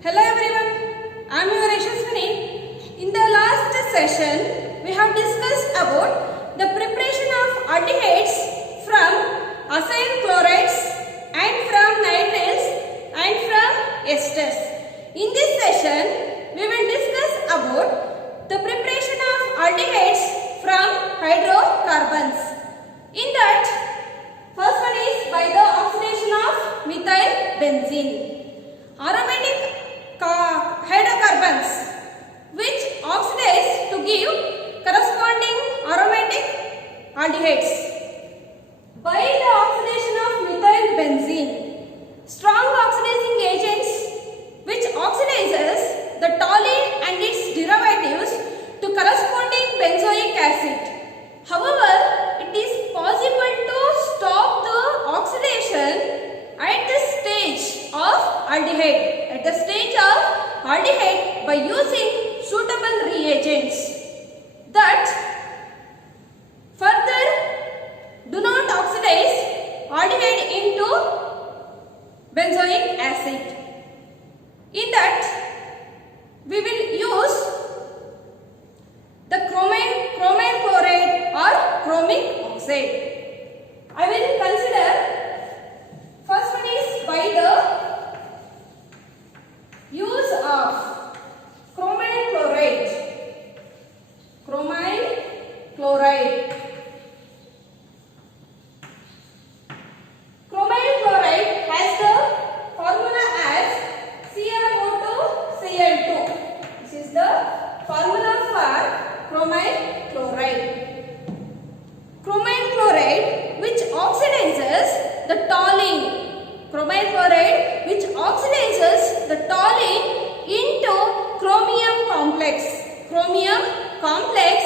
Hello everyone, I am your Yashaswini. In the last session, we have discussed about the preparation of aldehydes from acyl chlorides and from nitriles and from esters. In this session, we will discuss about the preparation of aldehydes from hydrocarbons. In that, first one is by the oxidation of methyl benzene. Aromatic hydrocarbons which oxidize to give corresponding aromatic aldehydes. By the oxidation of methyl benzene, strong oxidizing agents which oxidizes the toluene and its derivatives to corresponding benzoic acid. However, it is possible to stop the oxidation at the stage of aldehyde. At the stage of aldehyde by using suitable reagents that further do not oxidize aldehyde into benzoic acid. In that, we will use the chromine chloride or chromic oxide. I will consider first one is by the use of chromine chloride. Chromine chloride. Chromine chloride has the formula as CrO2Cl2. This is the formula for chromine chloride. Chromine chloride which oxidizes the toluene. Chromine chloride which oxidizes the toluene into chromium complex. Chromium complex.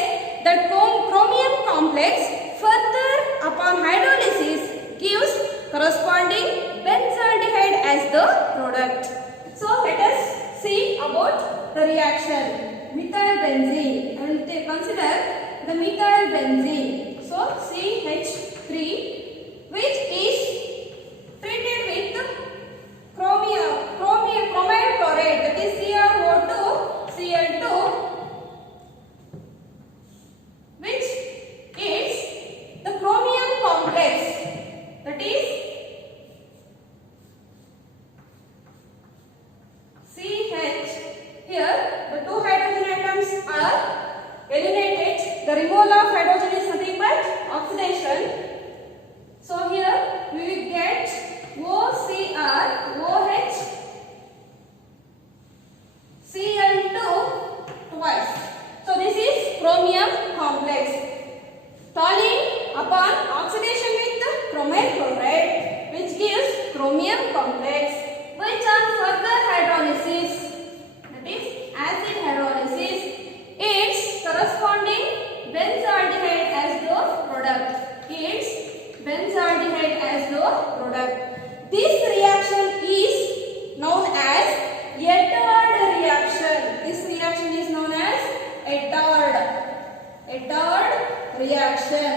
That chromium complex further upon hydrolysis gives corresponding benzaldehyde as the product. So let us see about the reaction. Methyl benzene. I will consider the methyl benzene. So CH3 which is treated with chromine chloride, that is CrO2Cl2, which is the chromium complex, that is CH. Here the two hydrogen atoms are eliminated. The removal of hydrogen is nothing but oxidation. So here we will get OCr, OH, Cl2 twice. So this is chromium complex. Toluene upon oxidation with chromine chloride which gives chromium complex which on further hydrolysis, that is acid hydrolysis, its corresponding benzaldehyde as the product. Its benzaldehyde as the product. This reaction is known as Ettard reaction. This reaction is known as Ettard reaction.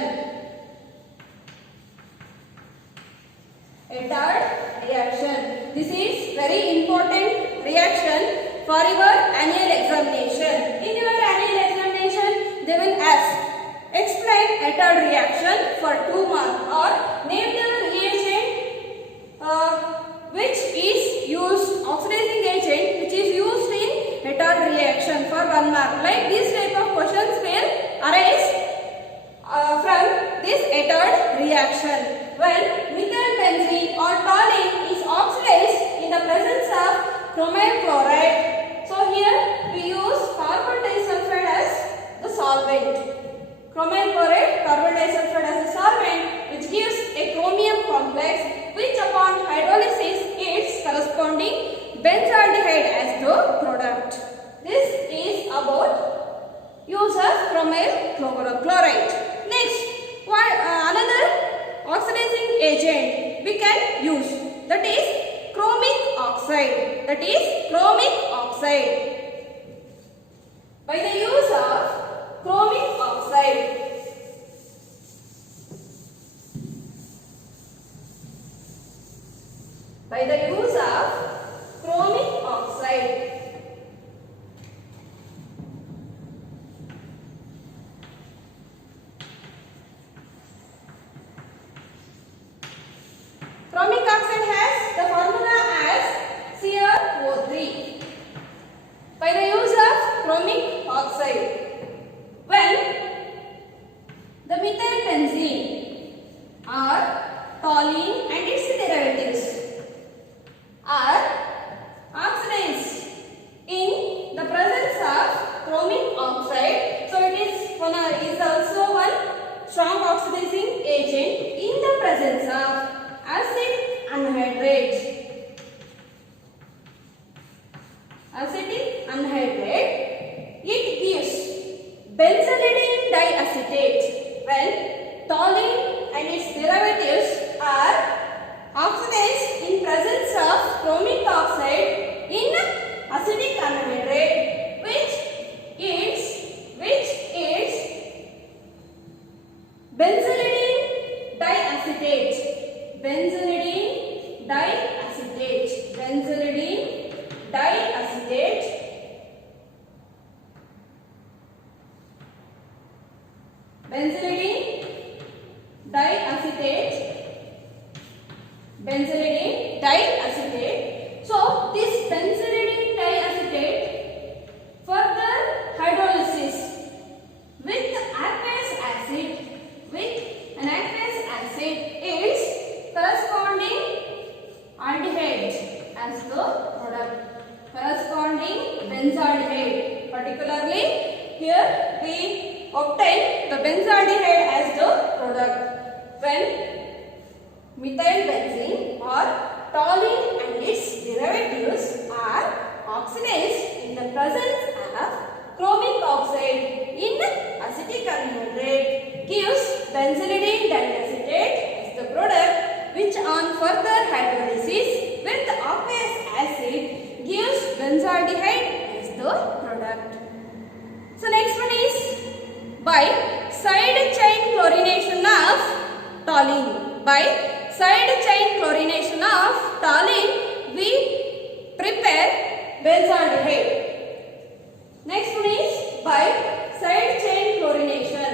Ettard reaction. This is very important reaction for your annual examination. In your annual examination, they will ask, explain Ettard reaction for 2 marks or name the reagent which is used, oxidizing agent which is used in Ettard reaction for 1 mark. Like this type of questions will arise from this Ettard reaction. When methyl benzene or toluene is oxidized in the presence of chromine chloride, so here we use carbon disulfide as the solvent. Chromine chloride, carbon disulfide as a solvent which gives a chromium complex which upon hydrolysis its corresponding benzaldehyde as the product. This is about use of chromine chloride. Next, another oxidizing agent we can use, that is chromic oxide. That is chromic oxide. By the use of chromic oxide, by the use of chromic oxide, acetic anhydride, it gives benzalidene diacetate when toluene and its derivatives are oxidized in presence of chromic oxide in acetic anhydride, which is benzalidene diacetate. Benzalidene diacetate. Benzalidene diacetate. Benzalidene diacetate. Benzalidene diacetate. So this benzalidene diacetate further hydrolysis with aqueous acid, with an aqueous acid is corresponding aldehyde as the product. Corresponding benzaldehyde. Particularly here we obtain the benzaldehyde as the product when methyl benzene or toluene and its derivatives are oxidized in the presence of chromic oxide in acetic anhydride gives benzalidene diacetate as the product, which on further hydrolysis with aqueous acid gives benzaldehyde as the product. So next one is by side chain chlorination of toluene. By side chain chlorination of toluene we prepare benzaldehyde. Next one is by side chain chlorination.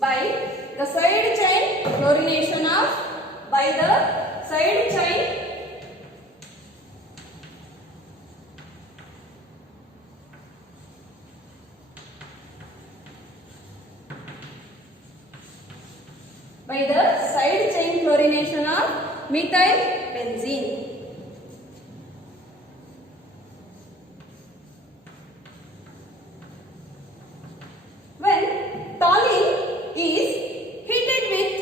By the side chain chlorination of methyl benzene. When toluene is heated with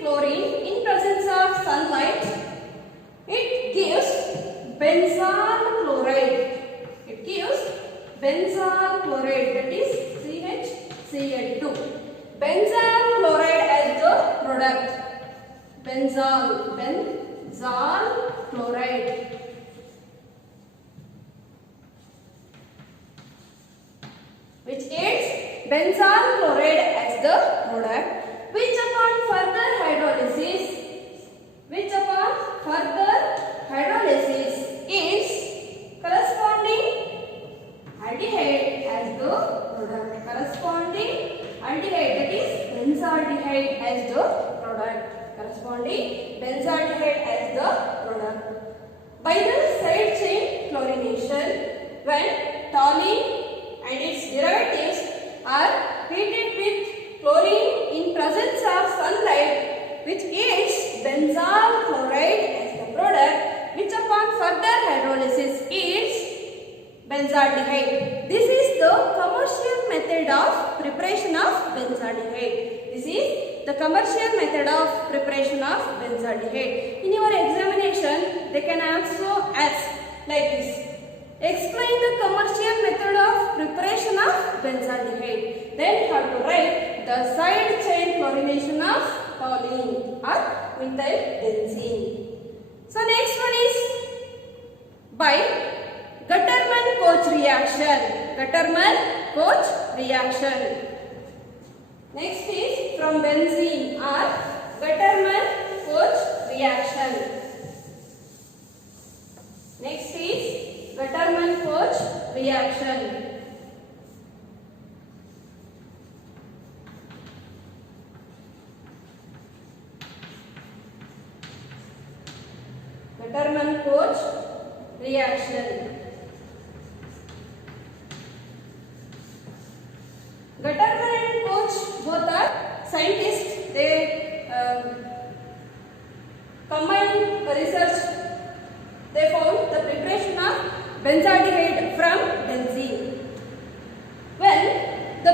chlorine in presence of sunlight, it gives benzal chloride. It gives benzal chloride, that is CHCl2. Benzal chloride as the product. Benzal chloride. Which is benzal chloride as the product, which upon further hydrolysis is corresponding aldehyde as the product. Corresponding aldehyde, that is benzaldehyde as the product. Corresponding benzaldehyde as the product. By the side chain chlorination, when toluene and its derivatives are heated with chlorine in presence of sunlight, which yields benzal chloride as the product, which upon further hydrolysis yields benzaldehyde. This is the commercial method of preparation of benzaldehyde. This is the commercial method of preparation of benzaldehyde. In your examination, they can also ask like this. Explain the commercial method of preparation of benzaldehyde. Then have to write the side chain chlorination of toluene or methyl benzene. So next one is by Gattermann-Koch reaction. Gattermann-Koch reaction. Next is from benzene or Gattermann-Koch reaction. Next is Gattermann-Koch reaction. Gattermann-Koch reaction. Gattermann and Koch both are scientists. They combined research. They found the preparation of benzaldehyde from benzene. When the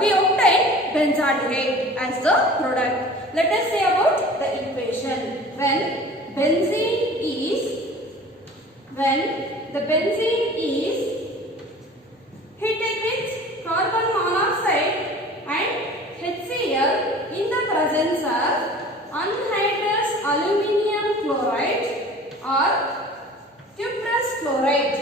we obtain benzaldehyde as the product. Let us say about the equation. When the benzene is heated with carbon monoxide and HCl in the presence of anhydrous aluminium chloride or cuprous chloride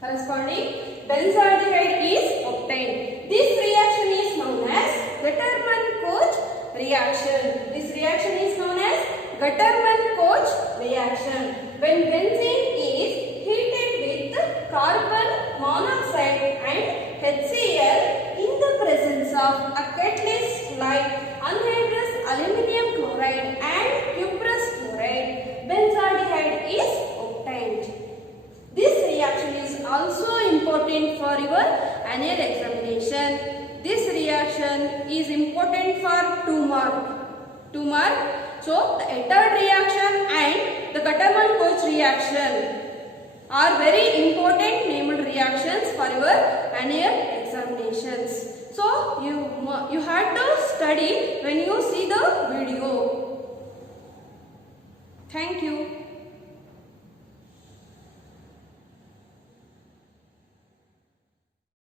corresponding benzaldehyde is obtained. This reaction is known as Gattermann-Koch reaction. When benzene is heated with carbon monoxide and HCl in the presence of a catalyst like anhydrous aluminium chloride and cuprous chloride, benzaldehyde is obtained. This reaction is also important for your annual examination. This reaction is important for 2 mark. So, the Ettard reaction and the Gattermann-Koch reaction are very important named reactions for your annual examinations. So, you have to study when you see the video. Thank you.